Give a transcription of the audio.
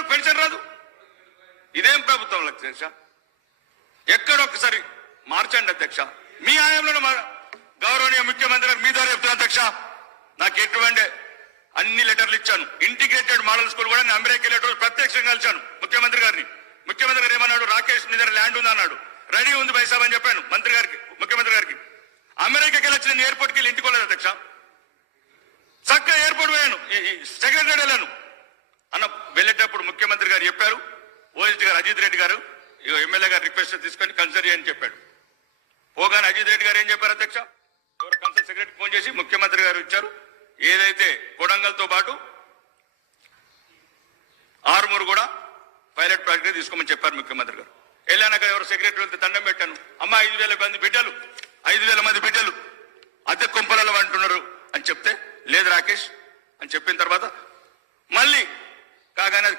వరకు పెన్షన్ రాదు. ఇదేం ప్రభుత్వం అధ్యక్ష? ఎక్కడొక్కసారి మార్చండి అధ్యక్ష. మీ హయాంలో గౌరవనీయ ముఖ్యమంత్రి గారు మీ ద్వారా చెప్తున్నా అధ్యక్ష, నాకు ఎటువంటి అన్ని లెటర్లు ఇచ్చాను. ఇంటిగ్రేటెడ్ మోడల్ స్కూల్ కూడా నేను అమెరికా వెళ్ళేటప్పుడు ప్రత్యక్షంగా కలిశాను ముఖ్యమంత్రి గారిని. ముఖ్యమంత్రి గారు ఏమన్నాడు? రాకేష్ మీ దగ్గర ల్యాండ్ ఉంది అన్నాడు. రెడీ ఉంది బైసాబ్ అని చెప్పాను మంత్రి గారికి, ముఖ్యమంత్రి గారికి. అమెరికాకి వెళ్ళి వచ్చిన ఎయిర్పోర్ట్కి వెళ్ళి ఇంటికి వెళ్ళలేదు అధ్యక్ష. చక్కగా ఎయిర్పోర్ట్ పోయాను, సెక్రటరీ వెళ్ళాను అన్న. వెళ్ళేటప్పుడు ముఖ్యమంత్రి గారు చెప్పారు, ఓఎస్డీ గారు అజిత్ రెడ్డి గారు ఎమ్మెల్యే గారు రిక్వెస్ట్ తీసుకొని కన్సిడర్ చేయని చెప్పాడు. పోగానే అజిత్ రెడ్డి గారు ఏం చెప్పారు అధ్యక్ష? ఎవరు కన్సల్ట్ సెక్రటరీ ఫోన్ చేసి ముఖ్యమంత్రి గారు ఇచ్చారు, ఏదైతే కొడంగల్తో పాటు ఆరుమూరు కూడా పైలట్ ప్రాజెక్ట్ తీసుకోమని చెప్పారు ముఖ్యమంత్రి గారు. వెళ్ళాక ఎవరు సెక్రటరీ వెళ్తే దండం పెట్టాను. అమ్మ 5,000 మంది బిడ్డలు, 5,000 మంది బిడ్డలు అద్దె కుంపలలో అంటున్నారు అని చెప్తే, లేదు రాకేష్ అని చెప్పిన తర్వాత మళ్ళీ కాగానే